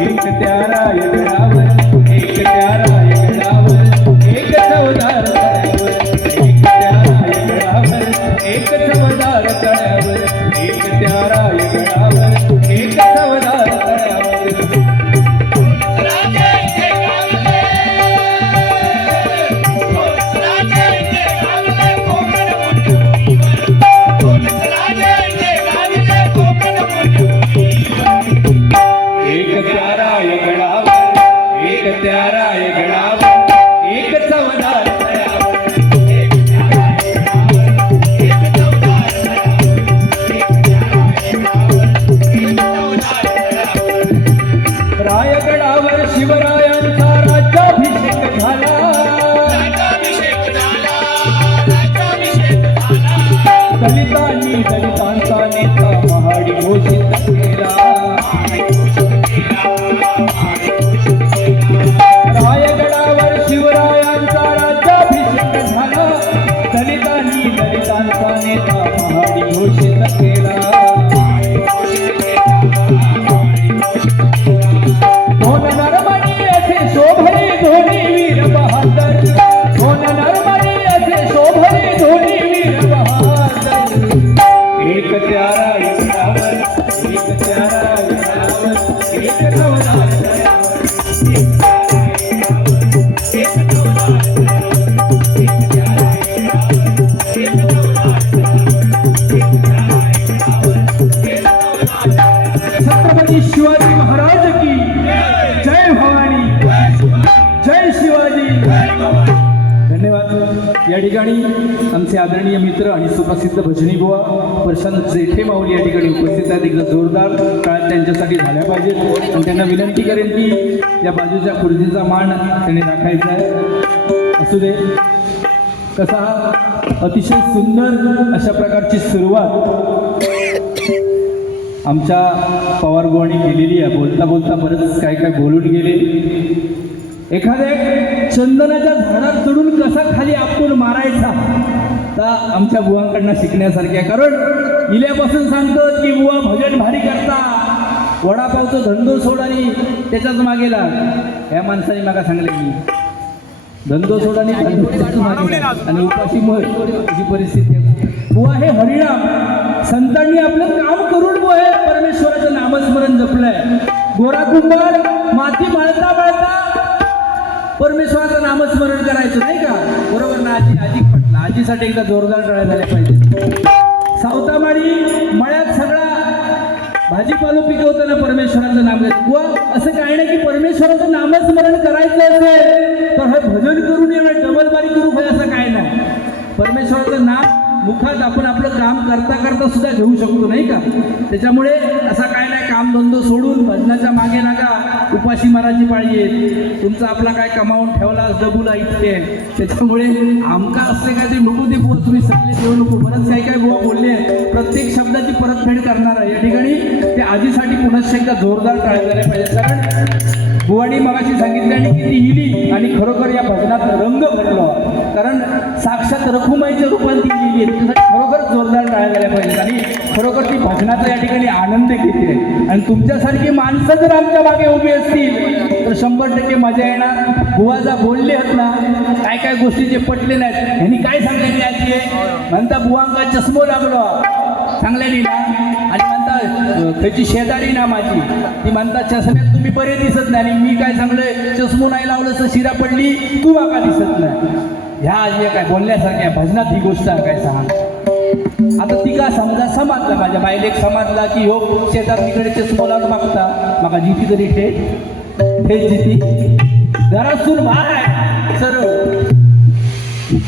एक त्यारा गडावर एक त्यारा या ठिकाणी आमचे आदरणीय मित्र आणि सुप्रसिद्ध भजनी बुवा प्रशांत जेठे माऊली या ठिकाणी उपस्थित आहेत. एकदा जोरदार काळ त्यांच्यासाठी झाल्या पाहिजेत. आणि त्यांना विनंती करेन की या बाजूच्या खुर्चीचा मान त्यांनी राखायचा आहे. असू दे. कसा हा? अतिशय सुंदर अशा प्रकारची सुरुवात आमच्या पवार गोवानी केलेली आहे. बोलता बोलता बरंच काय काय बोलून गेले. एखाद्या चंदनाच्या झाडात चढून कसा खाली आपण मारायचा? तर आमच्या बुवांकडनं शिकण्यासारखे आहे. कारण इल्यापासून सांगतो की बुवा भजन भारी करता. वडापावचं धंदो सोड आणि त्याच्याच मागे लाग. या माणसाने मागा सांगले मी धंदो सोडाने आणि उपाशी मर. परिस्थिती आहे. बुवा हे हरिणाम संतांनी आपलं काम करून बुवा परमेश्वराचं नामस्मरण जपलंय. गोरा कुंभार करायचं नाही का? बरोबर ना आजी आजी पटला. आजीसाठी एकदा जोरदार टाळ्या झाल्या पाहिजे सावतामाडी मळ्यात सगळा भाजीपालो पिकवताना परमेश्वराचं नाम घ्यायचं बुवा असं काय नाही की परमेश्वराचं नामस्मरण करायचं असेल तर हे भजन करून येणं डबल बारी करू पाहिजे असं काय नाही. परमेश्वराचं नाम मुखात आपण आपलं काम करता करता सुद्धा घेऊ शकतो नाही का? त्याच्यामुळे असा काय कामधंदो सोडून भजनाच्या मागे नागा. उपाशी मारायची पाळी तुमचा आपला काय कमावून ठेवला डबूला इतके. त्याच्यामुळे आमका असले काय ते नको ते बुवा तुम्ही सांगले देऊ नको. बरंच काय काय बुवा बोलले. प्रत्येक शब्दाची परतफेड करणार आहे. या ठिकाणी ते आजीसाठी पुन्हा एकदा जोरदार टाळ्या झाल्या पाहिजे. कारण गुवाडी मगाशी सांगितलं आणि किती हिली आणि खरोखर या भजनात रंग भरलो. कारण साक्षात रखुमाईच्या रूपात ती गेली खरोखर जोरदार टाळ्या झाल्या पाहिजेत. आणि खरोखर ती भजनाचा या ठिकाणी आनंद घेते. आणि तुमच्यासारखी माणसं जर आमच्या मागे उभी असतील तर शंभर टक्के मजा येणार. बुवाजा बोलले आहेत ना काय काय गोष्टी जे पटले नाहीत ह्यांनी काय सांगितले आजी म्हणता बुवांका चष्मो लागलो. सांगल्याने ना? आणि म्हणता त्याची शेजारी ना माझी. ती म्हणता चष्म्यात तुम्ही बरे दिसत नाही. आणि मी काय सांगलोय चष्मो नाही लावलं तर शिरा पडली तू माका दिसत नाही. ह्या आजी काय बोलण्यासारख्या भजनात ही गोष्ट आहे काय सांग? आता तिका समजा समाजला माझ्या बायलेक समाजला की हो शेतात तिकडे ते लावून मागता. माका जिती तरी ठे. ठेच जिती. घरातून बाहेर आहे. सरळ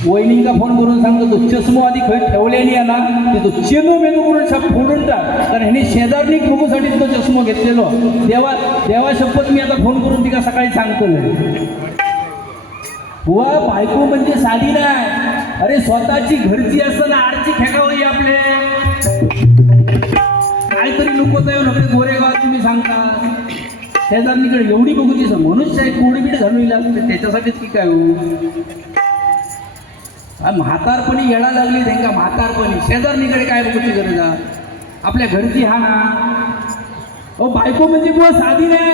वहिनींका फोन करून सांगतो तो चष्मो आधी खंय ठेवलेली आहे ना ते तो चेनू मेनू करून सब फोडून टाक. कारण ह्याने शेजारनी प्रभूसाठी तो चष्मो घेतलेलो. देवा देवा शपथ मी आता फोन करून तिका सकाळी सांगतो बुवा बायको म्हणजे साधी नाही. अरे स्वतःची घरची असताना आडची खेकावली आपले. काहीतरी नको जाऊ नको गोरेगाव तुम्ही सांगता. शेजारणीकडे एवढी बघूची मनुष्य आहे कोडी बीड घालून येईल त्याच्यासाठीच की काय हो? म्हातारपणी येडा लागली त्यांका म्हातारपणी? शेजारणीकडे काय बघूची गरज आपल्या घरची हा ना. ओ बायको म्हणजे बुवा साधी नाही.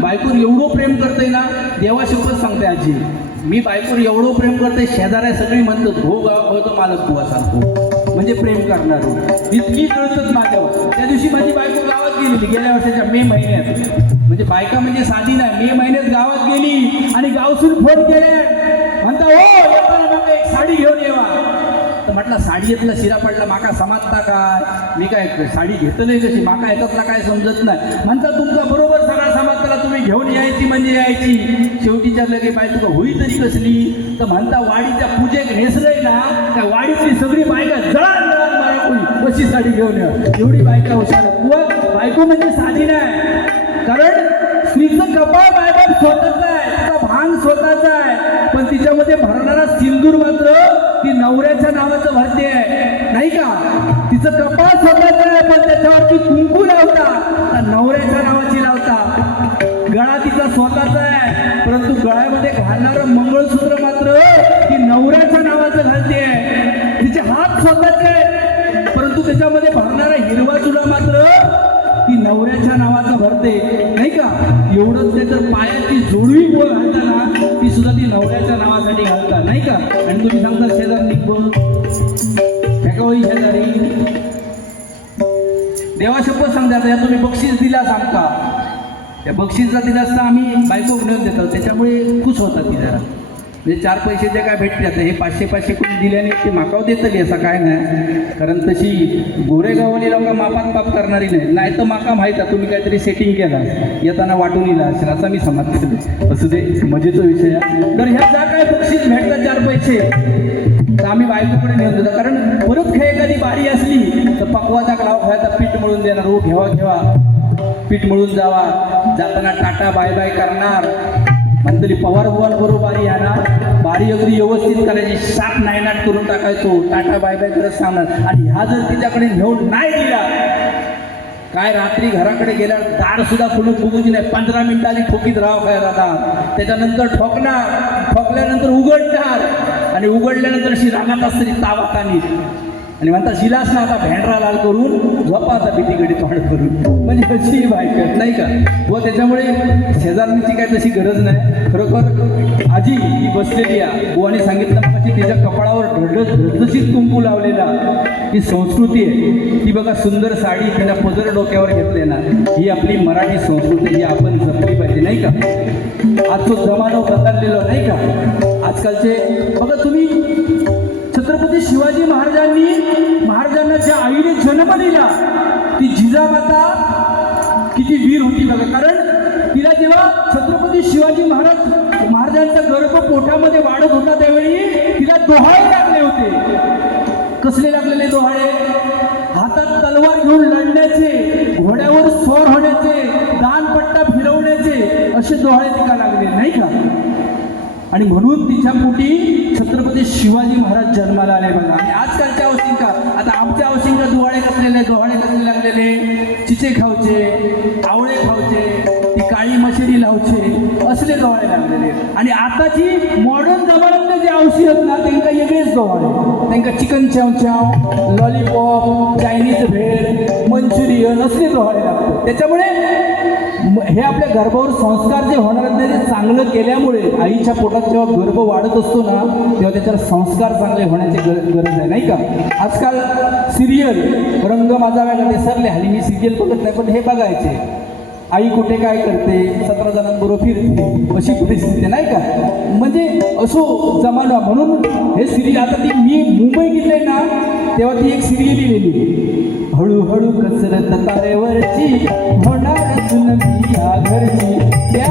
बायकोवर एवढं प्रेम करते ना देवा शपथ सांगते आजी. मी बायकोर एवढं प्रेम करते शेजाऱ्या सगळी म्हणतात हो गाव हो तो मालक बुवा सांगतो म्हणजे प्रेम करणार इतकी कळतच माझ्यावर. त्या दिवशी माझी बायको गावात गेलेली गेल्या वर्षाच्या मे महिन्यात. म्हणजे बायका म्हणजे साधी नाही मे महिन्यात गावात गेली आणि गावसून फोन केले. म्हणता हो येताना एक साडी घेऊन येवा तर म्हटलं साडी येतलं शिरा पडला माका समजता काय? मी काय साडी घेतलंय कशी माका येतातला काय समजत नाही. म्हणता तुमचा बरोबर सगळा तुम्ही घेऊन यायची म्हणजे यायची. शेवटीच्या लगे बाय तुका होई तरी कसली? तर म्हणता वाडीच्या पूजेक नेसलंय ना त्या वाडीतली सगळी बायका जळान जळान मला कशी साडी घेऊन या. एवढी बायका हो हुशार बायको म्हणजे साधी नाही. कारण स्त्रीचं कपाळ बायबाप स्वतःच आहे. तिचा भान स्वतःचा आहे. पण तिच्यामध्ये भरणारा सिंदूर मात्र ती नवऱ्याच्या नावाचं भरते आहे. नाही का? तिचं कपाळ स्वतःच नाही पण त्याच्यावरती कुंकू लावता नवऱ्याच्या नावाची लावता गळा तिचा स्वतःचा आहे. परंतु गळ्यामध्ये घालणारं मंगळसूत्र मात्र ती नवऱ्याच्या नावाचं घालते. आहे तिचे हात स्वतःचे परंतु त्याच्यामध्ये भरणारा हिरवा चुडा मात्र नवऱ्याच्या नावाचं भरते. नाही का? एवढंच नाही तर पायाची जोडवी बोल घालता ना ती सुद्धा ती नवऱ्याच्या नावासाठी घालता नाही का? आणि तुम्ही सांगता शेजारी निघून होई शेजारी. देवा शपथ सांगता आता या तुम्ही बक्षीस दिला सांगता. त्या बक्षीसला दिला असता आम्ही बायको मिळवून देतो. त्याच्यामुळे खुश होता ती जरा. म्हणजे चार पैसे जे काय भेटते आता हे पाचशे पाचशे कोणी दिल्याने ते माकाव देतली असं काय नाही. कारण तशी गोरेगावली लोक मापात माप करणारी नाही. नाही तर माका माहीत आहे तुम्ही काहीतरी सेटिंग केला. येताना वाटून येला असेल असा मी समजते. असू दे मजेचा विषय आहे. तर ह्या ज्या काय बक्षीस भेटतात चार पैसे तर आम्ही बायकोकडे नेऊन देतो. कारण परत खेळ एखादी बारी असली तर पकवाचा लाव खायचा पीठ मळून देणार. हो घेवा घेवा. पीठ मळून जावा. जाताना टाटा बाय बाय करणार. मंत्री पवार बरोबर बारी येणार बारी अगदी व्यवस्थित करायची. सात नायनाट करून टाकायचो. टाटा बाय बाय करत सांगणार. आणि ह्या जर तिच्याकडे नेऊन नाही दिला काय रात्री घराकडे गेल्यावर दार सुद्धा खुलून फुगूची नाही. पंधरा मिनिटांनी ठोकीत राव काय राहता त्याच्यानंतर ठोकणार. ठोकल्यानंतर उघडणार. आणि उघडल्यानंतर अशी रागात असतरी तावातानी. आणि म्हणता शिलास ना आता भेंडरा लाल करून झोपा आता भीतीकडे तोंड करून. म्हणजे अशी बायकट नाही का? व त्याच्यामुळे शेजारणीची काय तशी गरज नाही. खरोखर आजी ही बसलेली आहे. बुवाने सांगितलं की तिच्या कपाळावर ढळढळ धसधशीत कुंकू लावलेला ही संस्कृती आहे. ती बघा सुंदर साडी तिला पदर डोक्यावर घेतले ना ही आपली मराठी संस्कृती ही आपण जपली पाहिजे. नाही का? आज तो जमाना बदललेलो नाही का? आजकालचे बघा तुम्ही छत्रपती शिवाजी महाराजांनी महाराजांना ज्या आईने जन्म दिला ती जिजामाता किती वीर होती बघा. कारण तिला जेव्हा छत्रपती शिवाजी महाराज महाराजांचा गर्भ पोटामध्ये वाढत होता त्यावेळी तिला दोहाळे लागले होते. कसले लागलेले दोहाळे? हातात तलवार घेऊन लढण्याचे घोड्यावर स्वर होण्याचे दानपट्टा फिरवण्याचे असे दोहाळे तिला लागले नाही का? आणि म्हणून तिच्या पोटी छत्रपती शिवाजी महाराज जन्माला आले बघा. आणि आजकालच्या अवशिंका आता आमच्या अवशिंका दुवाळे कसलेले दोहाळे कसले लागलेले? चिचे खावचे आवळे खावचे ती काळी मशेरी लावचे असले दोहाळे लागलेले. आणि आताची मॉडर्न जमान्यातले जे औषध आहेत ना त्यांना वेगळेच दोहाळे. त्यांना चिकन चाव लॉलीपॉप चायनीज भेळ मंचुरियन असले दोहाळे लागतात. त्याच्यामुळे हे आपल्या गर्भावर संस्कार जे होणार आहेत ते चांगलं केल्यामुळे आईच्या पोटात जेव्हा गर्भ वाढत असतो ना तेव्हा त्याच्यावर संस्कार चांगले होण्याची गर गरज आहे नाही का? आजकाल सिरियल रंग माझा वेगळा निसरले सरले हल्ली मी सिरियल बघत नाही पण हे बघायचे. आई कुठे काय करते सतरा जणांबरोबर फिरते अशी परिस्थिती नाही का? म्हणजे असो जमाना म्हणून हे सिरियल आता ती मी मुंबई गेले ना तेव्हा ती एक सिरियल लिहिलेली. हळूहळू कसरत तारेवरची होणार सुनती या घरची. त्या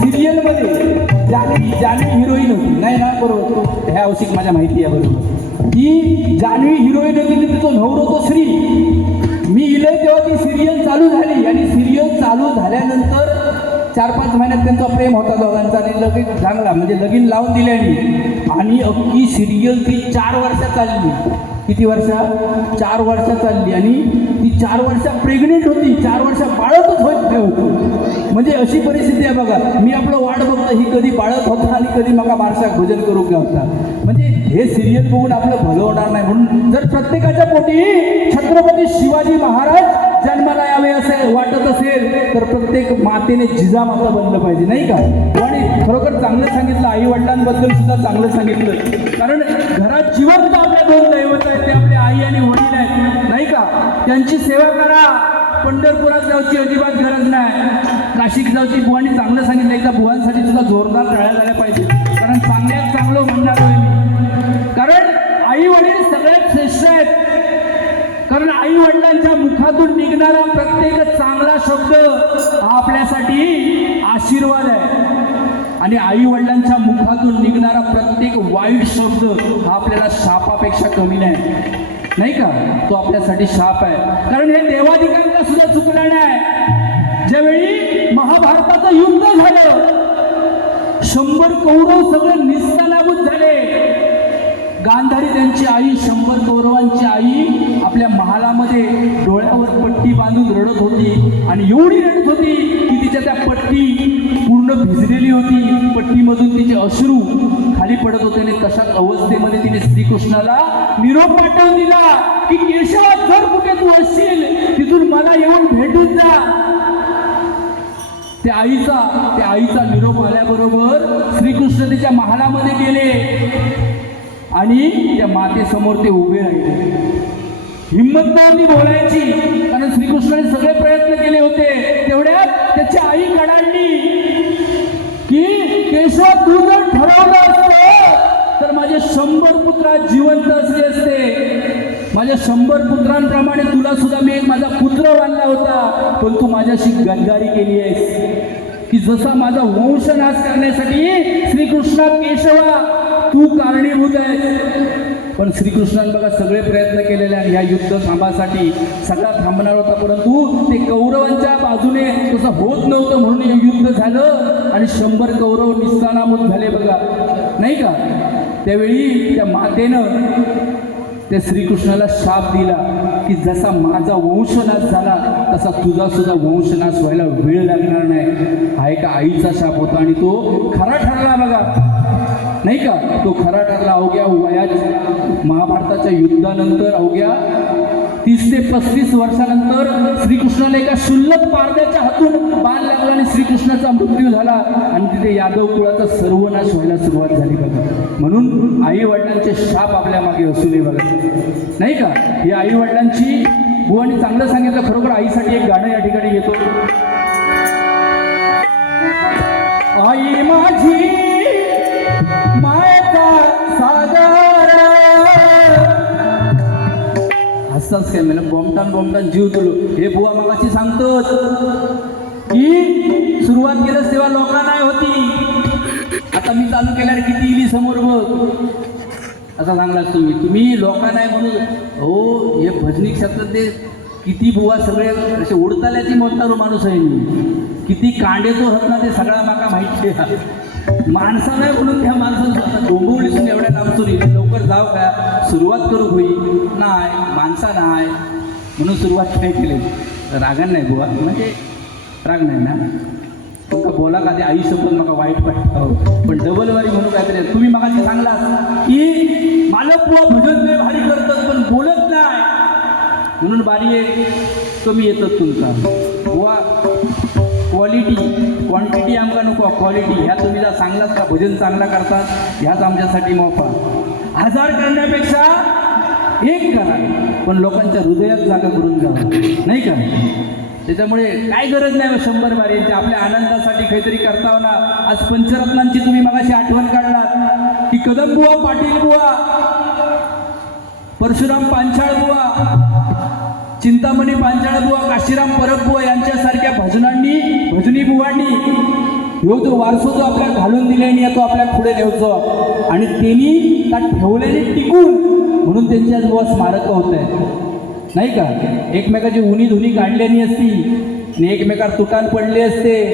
सिरियलमध्ये जानवी जानवी हिरोईन होती. नाही ना बरोबर. ह्या औषिक माझ्या माहिती आहे बरोबर. ती जानवी हिरोईन होती आणि तिचा नवरो तो श्री. मी इले तेव्हा ती सिरियल चालू झाली. आणि सिरियल चालू झाल्यानंतर चार पाच महिन्यात त्यांचा प्रेम होता दोघांचा. आणि लगेच चांगला म्हणजे लगीन लावून दिल्याने. आणि अख्खी सिरियल ती चार वर्ष चालली किती वर्षा? चार वर्ष चालली. आणि ती चार वर्ष प्रेग्नेंट होती. चार वर्ष बाळतच होत हो. म्हणजे अशी परिस्थिती आहे बघा. मी आपलं वाट बघतो ही कधी बाळत होता आणि कधी मका बारशाक भोजन करू का होता? म्हणजे हे सिरियल बघून आपलं भलं होणार नाही. म्हणून जर प्रत्येकाच्या पोटी छत्रपती शिवाजी महाराज जन्माला यावे असे वाटत असेल तर प्रत्येक मातेने जिजामाता बनलं पाहिजे. नाही का? आणि खरोखर चांगलं सांगितलं. आई वडिलांबद्दल सुद्धा चांगलं सांगितलं. कारण घरात जिवंत आपल्या दोन दैवत आहेत ते आपले आई आणि वडील आहेत. नाही का? त्यांची सेवा करा. पंढरपुरात जाऊची अजिबात गरज नाही. नाशिक जाऊची बुवानी चांगलं सांगितलं एकदा बुवांसाठी सुद्धा जोरदार टाळ्या झाल्या पाहिजे. कारण चांगल्यात चांगलं म्हणणार आहे मी. कारण आई वडील सगळ्यात श्रेष्ठ आहेत. कारण आई वडिलांच्या मुखातून निघणारा प्रत्येक चांगला शब्द हा आपल्यासाठी आशीर्वाद आहे. आणि आई वडिलांच्या मुखातून निघणारा प्रत्येक वाईट शब्द हा आपल्याला शापापेक्षा कमी नाही. नाही का? तो आपल्यासाठी शाप आहे. कारण हे देवाधिकांना सुद्धा चुकलं नाही. ज्यावेळी महाभारताचं युद्ध झालं शंभर कौरव सगळे निस्तानाभूत झाले. गांधारी त्यांची आई शंभर कौरवांची आई आपल्या महालामध्ये डोळ्यावर पट्टी बांधून रडत होती. आणि एवढी रडत होती की तिच्या त्या पट्टी अश्रू खाली पडत होते आणि तशाच अवस्थेमध्ये तिने श्रीकृष्णाला निरोप पाठवून दिला की केशवा जर कुठे तू असशील तिथून मला येऊन भेटून जा. त्या आईचा त्या आईचा निरोप आल्याबरोबर श्रीकृष्ण तिच्या महालामध्ये गेले आणि त्या मातेसमोर ते उभे राहिले. हिंमत नव्हती बोलायची कारण श्रीकृष्णाने सगळे प्रयत्न केले होते. तेवढ्यात त्याची आई कडाडली की केशव तू जर असत. तर माझे शंभर पुत्र जिवंत असले असते. माझ्या शंभर पुत्रांप्रमाणे तुला सुद्धा मी एक माझा पुत्र बांधला होता. पण तू माझ्याशी गद्दारी केली आहेस. की जसा माझा वंशनाश करण्यासाठी श्रीकृष्णा केशवा तू कारणीभूत आहेस. पण श्रीकृष्णाने बघा सगळे प्रयत्न केलेले आणि या युद्ध थांबासाठी सगळा थांबणार होता परंतु ते कौरवांच्या बाजूने तसं होत नव्हतं म्हणून हे युद्ध झालं आणि शंभर कौरव निस्तानामूत झाले बघा. नाही का? त्यावेळी त्या मातेनं त्या श्रीकृष्णाला शाप दिला की जसा माझा वंशनाश झाला तसा तुझा सुद्धा वंशनाश व्हायला वेळ लागणार नाही. हा एका आईचा शाप होता आणि तो खरा ठरला बघा. नाही का? तो खरा ठरला अवघ्या वयात महाभारताच्या युद्धानंतर अवघ्या तीस ते पस्तीस वर्षानंतर श्रीकृष्णाने एका शुल्लक पारद्याच्या हातून बाण लागला आणि श्रीकृष्णाचा मृत्यू झाला. आणि तिथे यादव कुळाचा सर्वनाश व्हायला सुरुवात झाली बघा. म्हणून आई वडिलांचे शाप आपल्या मागे असू नये बघा. नाही का? ही आई वडिलांची आणि चांगलं सांगितलं खरोखर आईसाठी एक गाणं या ठिकाणी घेतो आई माझी सागर! असंच काय मला बोमटान बोमटान जीव तुलो हे बुवा मगाशी सांगतोच की सुरुवात केलं तेव्हा लोकांना नाही होती. आता मी चालू केल्यावर किती इली समोर बघ. असं सांगलास तुम्ही. तुम्ही लोकांना नाही म्हणून हो हे भजनी क्षेत्रात ते किती बुवा सगळे असे उडताल्याची मोडणारो माणूस आहे मी. किती कांडेचो होत ना ते सगळा माका माहिती आहे. माणसा नाही म्हणून त्या माणसानं डोंबवलीसून एवढ्या काम इथे लवकर जाव का? सुरुवात करू होई नाही माणसा नाही. म्हणून सुरुवात काय केली. रागान नाही बुवा. म्हणजे राग नाही ना? तुमका बोला का ते आई शपथ मला वाईट वाटतं? हो. पण डबल वारी म्हणून काहीतरी तरी तुम्ही मगा सांगला की मालक बुवा भजन नाही भारी करतात पण बोलत नाही. म्हणून बारी आहे. कमी येतात तुमचा. बुवा क्वालिटी क्वांटिटी आमका नको क्वालिटी ह्या तुम्ही जर सांगलात का भजन चांगला करतात ह्याच आमच्यासाठी मोफा हजार करण्यापेक्षा एक करा. पण लोकांच्या हृदयात जागा करून जावं नाही का? त्याच्यामुळे काय गरज नाही शंभर बारींची. आपल्या आनंदासाठी काहीतरी करता हो ना. आज पंचरत्नांची तुम्ही मगाशी आठवण काढलात की कदम बुवा पाटील बुवा परशुराम पांचाळ बुवा चिंतामणी पांचाळ बुवा काशीराम परब बुवा यांच्यासारख्या भजनांनी भजनी ह्यो जो वारसो जो आपल्याला घालून दिल्याने तो आपल्या पुढे नेवचो आणि त्यांनी त्या ठेवलेली टिकून म्हणून त्यांच्या बुवा स्मारक होत आहे नाही का? एकमेकाची उनी धुनी काढल्यानी असती आणि एकमेकावर तुटान पडले असते.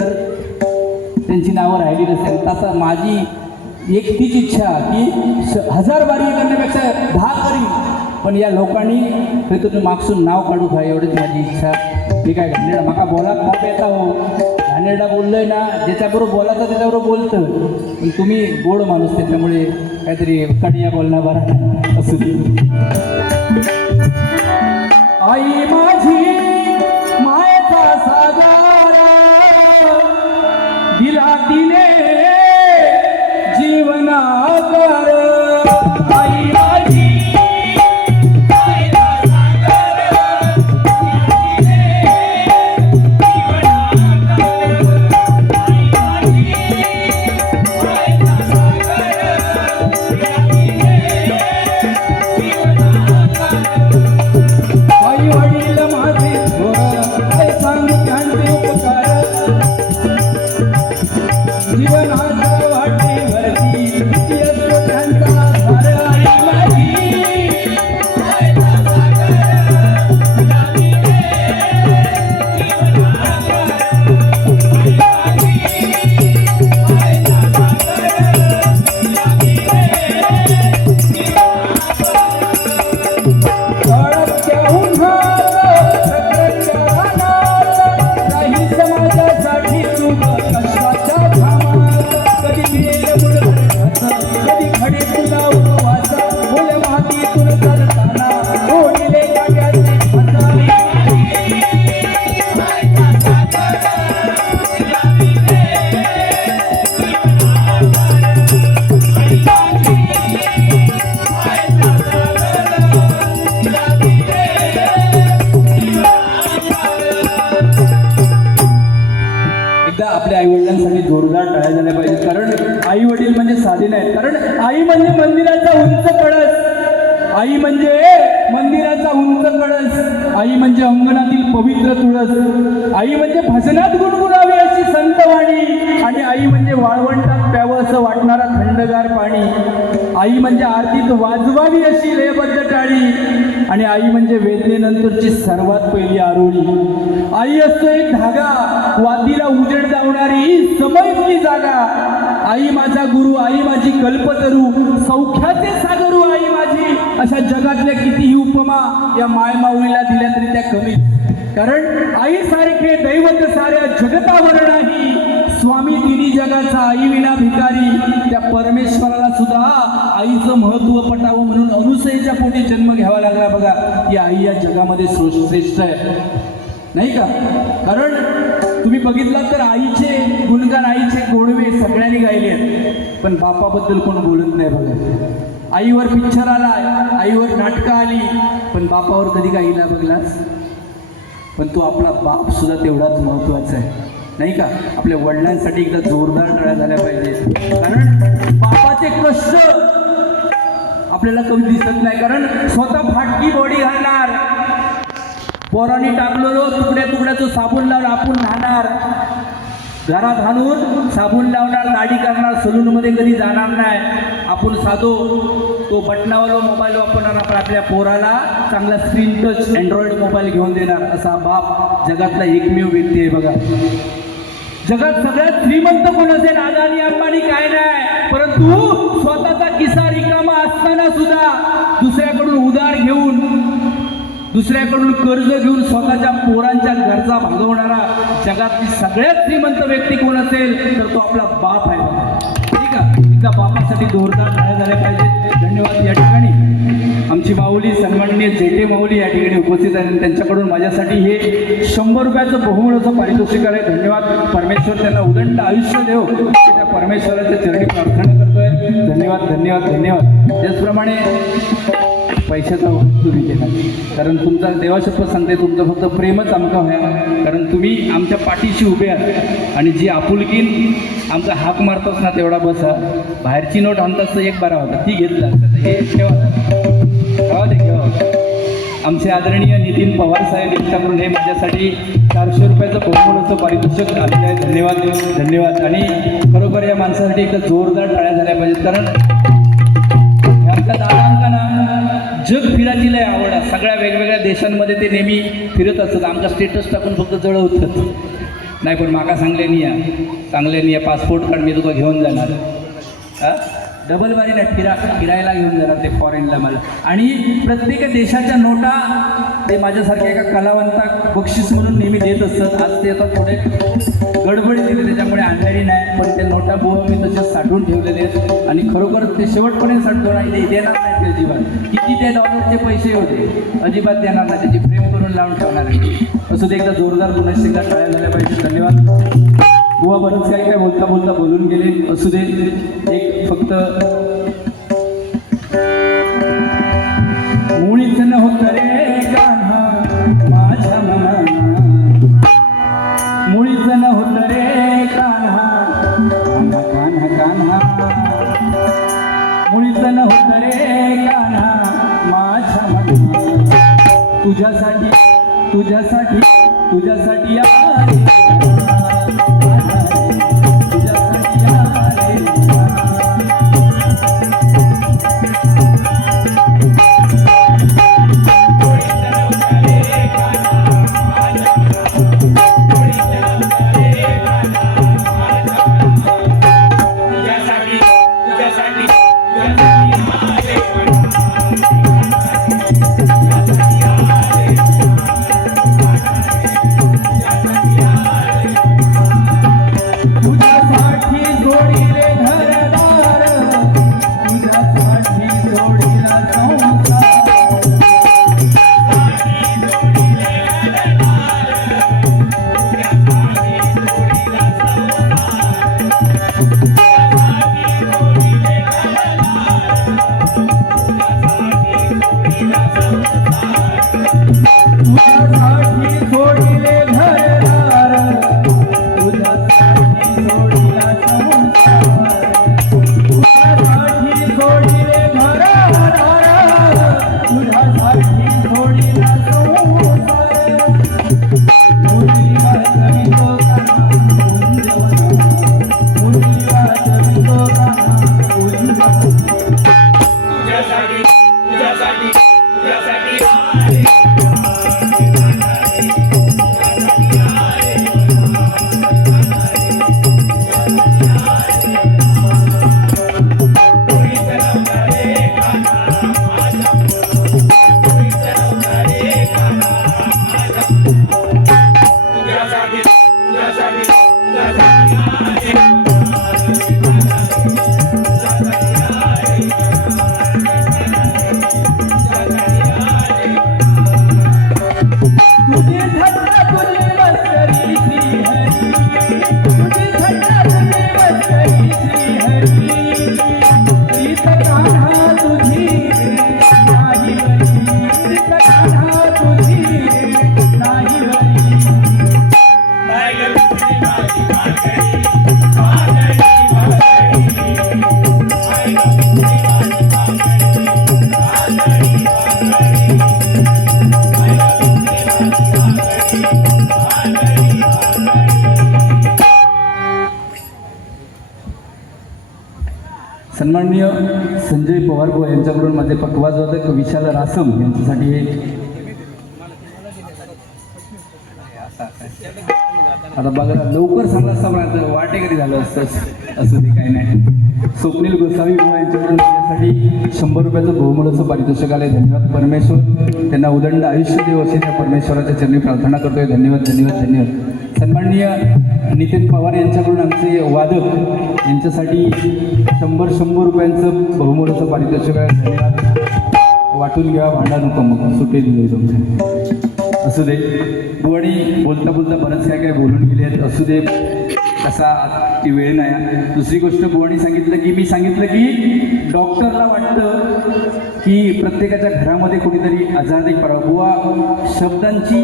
तर त्यांची नावं राहिली नसेल. तसा माझी एक तीच इच्छा की श- हजार बारी करण्यापेक्षा दहा करी पण या लोकांनी खरं मागसून नाव काढू खा एवढीच माझी इच्छा. मी काय घाणेरडा. माका बोला खूप येता हो. घाणेरडा बोललोय ना ज्याच्याबरोबर बोलायचं त्याच्याबरोबर बोलतं. पण तुम्ही गोड माणूस त्याच्यामुळे काहीतरी कडिया बोलणार बरा असू आई माझी जोरदार टाळ्या झाल्या पाहिजे कारण आई वडील म्हणजे साधे नाहीत. कारण आई म्हणजे मंदिराचा उंच कळस आई म्हणजे मंदिराचा उंच कळस आई म्हणजे अंगणातील पवित्र तुळस आई म्हणजे भजनात गुणगुणावी अशी संतवाणी आणि आई म्हणजे वाळवंटात प्यावं असं वाटणारा थंडगार पाणी. आई म्हणजे आरतीत वाजवावी अशी लयबद्ध टाळी आणि आई म्हणजे वेदनेनंतरची सर्वात पहिली आरोळी. आई असतो एक धागा वातीला उजेड जावणारी समयची जागा. आई माझा गुरु आई माझी कल्पतरू सौख्याचे सागरू आई माझी अशा जगातल्या कितीही उपमा या मायमाऊलीला दिल्या तरी त्या कमी कारण आईसारखे दैवत साऱ्या जगतावर नाही. स्वामी तिन्ही जगाचा आई विना भिकारी. त्या परमेश्वराला सुद्धा आईचं महत्त्व पटावं म्हणून अनुसयेच्या पोटी जन्म घ्यावा लागला. बघा की आई या जगामध्ये श्रेष्ठ आहे. नाही का? कारण तुम्ही बघितलं तर आईचे गुणगान आईचे गोडवे सगळ्यांनी गायले आहेत. पण बापाबद्दल कोण बोलत नाही बघा. आईवर पिक्चर आला आईवर नाटकं आली. पण बापावर कधी काही गाईला बघलास? पण तो आपला बाप सुद्धा तेवढाच महत्त्वाचा आहे. नाही का? आपल्या वडिलांसाठी एकदा जोरदार टाळ्या झाल्या पाहिजे. कारण बापाचे कष्ट आपल्याला कधी दिसत नाही. कारण स्वतः फाटकी बॉडी घालणार. पोरांनी टाकलेलो तुकड्या तुकड्याचं साबण लावून आपण राहणार. घरात घालून साबून लावणार दाढी करणार सलूनमध्ये कधी जाणार नाही. आपण साधो तो बटनावाला मोबाईल वापरणार आपण आपल्या पोराला चांगला स्क्रीन टच अँड्रॉइड मोबाईल घेऊन देणार. असा बाप जगातला एकमेव व्यक्ती आहे बघा. जगात सगळ्यात श्रीमंत कोण असेल अदानी अंबानी काय नाही. परंतु स्वतःचा किस्सा रिकामा असताना सुद्धा दुसऱ्याकडून कर्ज घेऊन स्वतःच्या पोरांच्या गरजा भागवणारा जगातली सगळ्यात श्रीमंत व्यक्ती कोण असेल तर तो आपला बाप आहे. ठीक आहे? एकदा बापासाठी जोरदार टाळ्या झाल्या पाहिजे. धन्यवाद या ठिकाणी. आमची माऊली सन्माननीय जेटे माऊली या ठिकाणी उपस्थित आहेत आणि त्यांच्याकडून माझ्यासाठी हे शंभर रुपयाचं बहुमूळाचं पारितोषिक आहे. धन्यवाद. परमेश्वर त्यांना उदंड आयुष्य देव. त्या परमेश्वराच्या चरणी प्रार्थना करतोय. धन्यवाद धन्यवाद धन्यवाद. त्याचप्रमाणे पैशाचा तुम्ही केला. कारण तुमचा देवाशपथ सांगते तुमचं फक्त प्रेमच आमका व्हाय कारण तुम्ही आमच्या पाठीशी उभे आहात. आणि जी आपुलकीन आमचा हाक मारतोस ना तेवढा बसा. बाहेरची नोट आणताच तर एक बारा होता ती घेतला तर हे ठेवा. ठेवा ते ठेवा. आमचे आदरणीय नितीन पवार साहेब यांच्याकडून हे माझ्यासाठी चारशे रुपयाचं बहुमोलाचं पारितोषिक आलेलं आहे. धन्यवाद. धन्यवाद. आणि खरोखर या माणसासाठी एकदा जोरदार टाळ्या झाल्या पाहिजेत. कारण जग फिरायची लय आवड आहे. सगळ्या वेगवेगळ्या देशांमध्ये ते नेहमी फिरत असतात. आमचा स्टेटस टाकून फक्त जळवतात नाही पण माका सांगले नाही या. सांगले नाही या पासपोर्ट कार्ड मी तुका घेऊन जाणार. हां? डबल बारी फिरा फिरायला घेऊन जाणार ते फॉरेनला मला. आणि प्रत्येक देशाच्या नोटा ते माझ्यासारख्या एका कलावंता बक्षीस म्हणून नेहमी देत असतात. आज ते आता थोडे गडबडी दिली त्याच्यामुळे आणलेली नाही पण ते नोटा बुवा मी तसेच साठवून ठेवलेले आहेत. आणि खरोखर ते शेवटपर्यंत साठवून नाही ते देणार नाही ते अजिबात. किती ते डॉलरचे पैसे होते अजिबात देणार नाही त्याची प्रेम करून लावून ठेवणार आहे असं ते एकदा जोरदार गुन्हेशिका टाळ्या झाल्या पाहिजे धन्यवाद. बुवा बरंच काही काय बोलता बोलता बोलून गेले. असू दे. एक फक्त मुळीच नव्हतं रे कान्हा माझ्या मना मुळीच नव्हतं रे कान्हा कान्हा कान्हा कान्हा मुळीच नव्हतं रे कान्हा माझ्या मना तुझ्यासाठी तुझ्यासाठी तुझ्यासाठी या सन्माननीय संजय पवार पवारभाऊ यांच्याकडून माझे पकवाजवादक विशाल रासम यांच्यासाठी हे आता बघा लवकर सांगला असता मला तर वाटेकरी झालं असतं असं ते काही नाही. स्वप्नील गोसावी बुवा यांच्याकडून यासाठी शंभर रुपयाचं बहुमोलाचं पारितोषिक आले धन्यवाद. परमेश्वर त्यांना उदंड आयुष्य देव असे त्या परमेश्वराच्या चरणी प्रार्थना करतोय. धन्यवाद धन्यवाद धन्यवाद. सन्माननीय नितीन पवार यांच्याकडून आमचे वादक यांच्यासाठी शंभर शंभर रुपयांचं बहुमोलाचं पारितोषिक वाटून घ्या भांडा नको मग. सुटे दिले तुमच्या असू दे. बुवाडी बोलता बोलता बरंच काय काय बोलून गेले आहेत. असू दे. असा ती वेळ नाही. दुसरी गोष्ट बुवाडी सांगितलं की मी सांगितलं की डॉक्टरला वाटतं की प्रत्येकाच्या घरामध्ये कुणीतरी आजारी पडा बुवा शब्दांची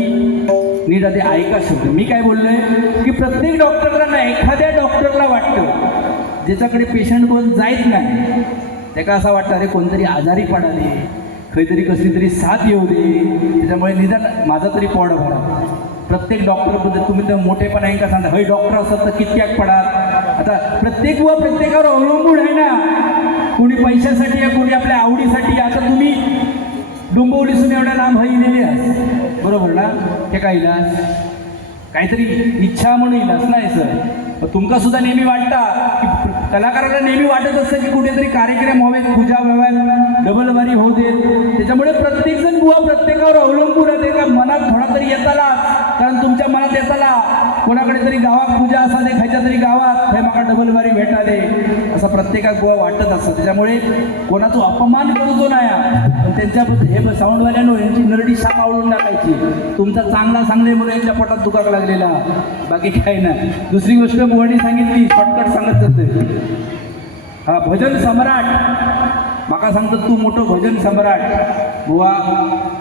नीट आधी ऐका शब्द. मी काय बोललो आहे की प्रत्येक डॉक्टरला ना एखाद्या डॉक्टरला वाटतं ज्याच्याकडे पेशंट कोण जायच नाही. त्याका असं वाटतं अरे कोणतरी आजारी पडाले. काहीतरी कसली तरी साथ येऊ दे. त्याच्यामुळे निदान माझा तरी पॉड भरा. प्रत्येक डॉक्टरबद्दल तुम्ही तर मोठेपण आहे का सांगता? हय डॉक्टर असतात तर कितक्याक पडात आता प्रत्येक व प्रत्येकावर अवलंबून आहे ना. कोणी पैशासाठी या कोणी आपल्या आवडीसाठी आता तुम्ही डोंबवलीसून एवढ्या लांब हई नेले आहात बरोबर ना? हे काय इलास काहीतरी इच्छा म्हणून इलास नाही सर. तुमका सुद्धा नेहमी वाटता की कलाकाराला नेहमी वाटत असतं की कुठेतरी कार्यक्रम व्हावेत पूजा व्हाव्यात डबलबारी होऊ देत. त्याच्यामुळे प्रत्येकजण बुवा प्रत्येकावर अवलंबून आहे. का मनात थोडा तरी येताला. कारण तुमच्या मनात येताला. कोणाकडे तरी गावात पूजा असा दे खायच्या तरी गावात हे माका डबलबारी भेटा भेटाले असं प्रत्येकाक बुवा वाटत असतं. त्याच्यामुळे कोणाचा अपमान करतो नाही हा. पण त्यांच्याबद्दल हे साऊंडवाल्यानं यांची नरडी शाप आवडून टाकायची. तुमचा चांगला चांगले मुलं यांच्या पोटात दुखाक लागलेला. बाकी काही नाही. दुसरी गोष्ट बुवानी सांगितली शॉर्टकट सांगत जाते. हा भजन सम्राट. माका सांगतो तू मोठं भजन सम्राट. बुवा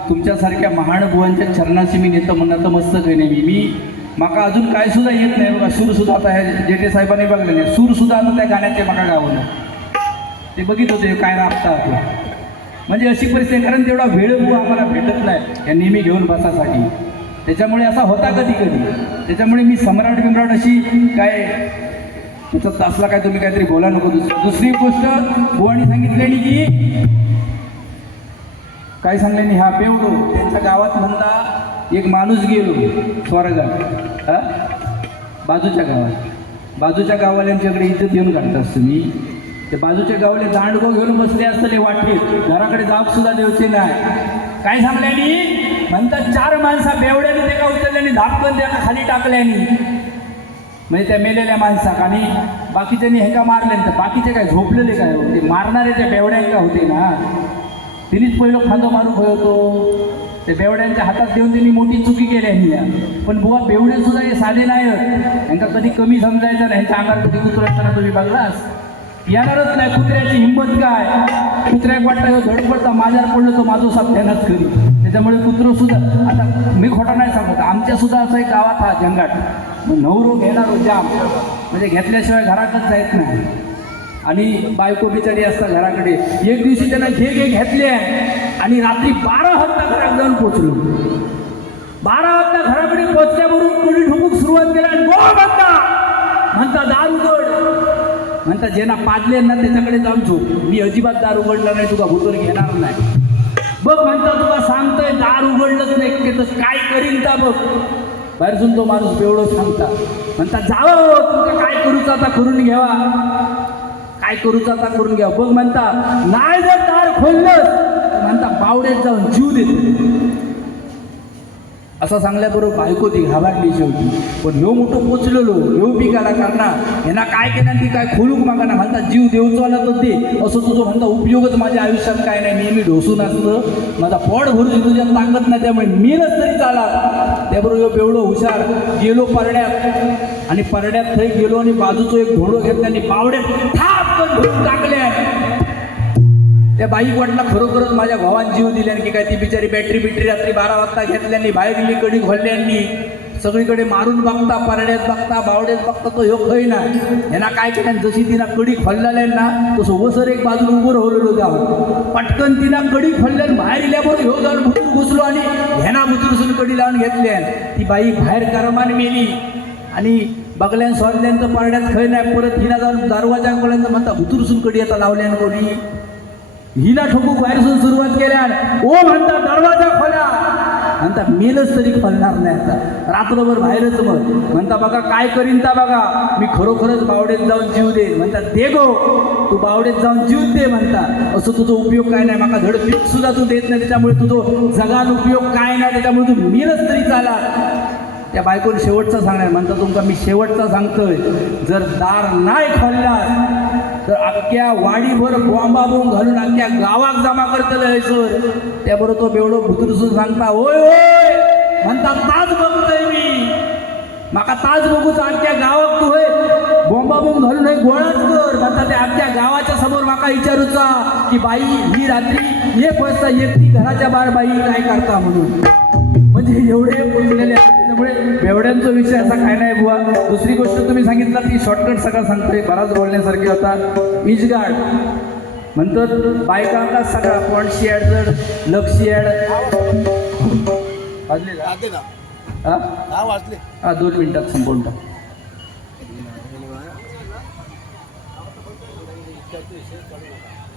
तुमच्यासारख्या महान बुवांच्या चरणाशी मी नेतो म्हणणं मस्त काही नाही मी. माका अजून काय सुद्धा येत नाही बघा. सूर सुद्धा आता हे जेठे साहेबांनी बघलेले सूर सुद्धा आता त्या गाण्याचे माका गावलं ते बघित होते काय राबता आपला म्हणजे अशी परिस्थिती कारण तेवढा वेळ बुवा आम्हाला भेटत नाही. या नेहमी घेऊन बसासाठी. त्याच्यामुळे असा होता कधी कधी. त्याच्यामुळे मी सम्राट बिम्राट अशी काय त्याच्यात असला काय तुम्ही काहीतरी बोला नको दुसरं. दुसरी गोष्ट बुवानी सांगितलेली की काय सांगल्यानी हा पेवडो त्यांच्या गावात म्हणता एक माणूस गेलो स्वर्गात. हा? बाजूच्या गावात. बाजूच्या गावाल्यांच्याकडे इज्जत देऊन काढतात तुम्ही ते बाजूच्या गावाले दांडगो घेऊन बसले असतले वाटले घराकडे जाग सुद्धा देवचे नाही. काय सांगल्यानी म्हणतात चार माणसा बेवड्या ते उचलल्याने धापकन त्याला खाली टाकल्यानी. म्हणजे त्या मेलेल्या माणसाक आणि बाकीच्यांनी हे का मारले तर बाकीचे काय झोपलेले काय? होते मारणारे त्या बेवड्यांका होते ना तिनेच पहिलं खांदो मारू होतो ते बेवड्यांच्या हातात देऊन त्यांनी मोठी चुकी केली आहे पण बुवा बेवडे सुद्धा हे साधे नाही यांका कधी कमी समजायचं नाही यांच्या अंगात कधी कुत्र्याचं तुम्ही बघलास? येणारच नाही कुत्र्याची हिंमत काय? कुत्र्याक वाटतं धडपडता माझ्यावर पडलं तो माझं साप त्यानंच करी त्याच्यामुळे कुत्रं सुद्धा आता मी खोटा नाही सांगत आमच्या सुद्धा असं एक गावात हा जंगाट मग नवरो घेणारो जाम म्हणजे घेतल्याशिवाय घरातच जायत नाही. आणि बायको बिचारी असतात घराकडे. एक दिवशी त्यांना घे घे घेतले आणि रात्री बारा वाजता घरात जाऊन पोचलो बारा वाजता घराकडे पोचल्यावरून कोणी ठोकूक सुरुवात केली आणि गोळ म्हणता म्हणता दार उघड. म्हणता ज्यांना पाजले ना त्याच्याकडे जाऊन झोप. मी अजिबात दार उघडला नाही तुका भूतर घेणार नाही. बघ म्हणता तुला सांगतोय दार उघडलंच नाही की तर काय करीन का बघ. बाहेरसून तो माणूस एवढं सांगता. म्हणता जावं हो, तुमका काय करूचा आता करून घ्यावा? काय करूचा आता करून घ्या बघ म्हणता नाही जर दार खोललं म्हणता बावड्यात जाऊन जीव देतो. असं सांगल्याबरोबर बायको ती घाबरली शेवटी. पण ह्यो मोठं पोचलेलो ह्यो पिकाला करणार यांना काय केलं ती काय खोलूक मागा ना म्हणता जीव देऊचो आला तर दे असं तुझं म्हणता उपयोगच माझ्या आयुष्यात काय नाही नेहमी ढोसून असतं. माझा पोट भरून तुझ्या ताकद नाही त्यामुळे मेलच तरी चाला त्याबरोबर ह्यो एवढं हुशार गेलो परड्यात. आणि परड्यात थंय गेलो आणि बाजूचं एक घोडो घेतला आणि पावड्यात थाप पण टाकल्या त्या बाईक वाटला खरोखरच माझ्या भावान जीव दिल्याने की काय ती बिचारी बॅटरी बिटरी रात्री बारा वाजता घेतल्यानी बाहेर गेली कडी खोलल्यांनी सगळीकडे मारून बघता परड्यात बघता बावड्यात बघता तो ह्यो खै ना. यांना काय केल्यान जशी तिला कडी खोललेल्या ना तसं वसर एक बाजूला उभं राहिलेलो जाऊन पटकन तिला कडी खोलल्यान बाहेर गेल्याबरोबर ह्यो जाऊन भुतूर घुसलो आणि ह्यांना भुतूरसून कडी लावून घेतल्या ती बाई बाहेर करमान मेली आणि बगल्यान सोडल्यान तर परड्यात खय नाही परत हिना जाऊन दरवाजा म्हणता भुतूरसून कडी आता लावल्यान कोणी? हिला ठोकूक बाहेरसून सुरुवात केल्या ओ म्हणता दरवाजा खोला. म्हणता मेलच तरी खोलणार नाही आता. रात्रभर बाहेरच मग. म्हणता बघा काय करीन ता बघा. मी खरोखरच बावडेत जाऊन जीव दे म्हणता दे गो. तू बावडेत जाऊन जीव दे म्हणता. असं तुझा उपयोग काय नाही. माका धड पीक सुद्धा तू देत नाही. त्याच्यामुळे तुझं जगात उपयोग काय नाही. त्याच्यामुळे तू मेलच तरी चाला त्या बायकोने शेवटचा सांगणार. म्हणता तुमका मी शेवटचा सांगतोय. जर दार नाही खोलला तर अख्ख्या वाडीभर बॉम्बा बोंब घालून अख्ख्या गावात जमा करतलं सर. त्याबरोबर तो बेवडो भुतरसून सांगता होय होय म्हणता ताज बघतोय मी. माका ताज बघूच अख्ख्या गावात तू होय. बॉम्बा बोंब घालून हे गोळाच कर. म्हणता ते अख्ख्या गावाच्या समोर माका विचारूचा की बाई ही रात्री एक वाजता एकटी घराच्या बाहेर बाई काय करता म्हणून. म्हणजे एवढे बोललेले आहेत. त्यामुळे बेवड्यांचा विषय असा काय नाही बुवा. दुसरी गोष्ट तुम्ही सांगितलं ती शॉर्टकट सगळं सांगतोय. बराच बोलण्यासारखी होता. इजगाड म्हणतात बायकांना सगळा पॉन्डशी ॲड जड लक्षी ॲड वाजले? वाजले हा? वाजले. दोन मिनिटात संपवून टाक.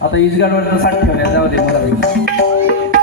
आता इजगाडवर साठ ठेवल्या जाऊ दे मला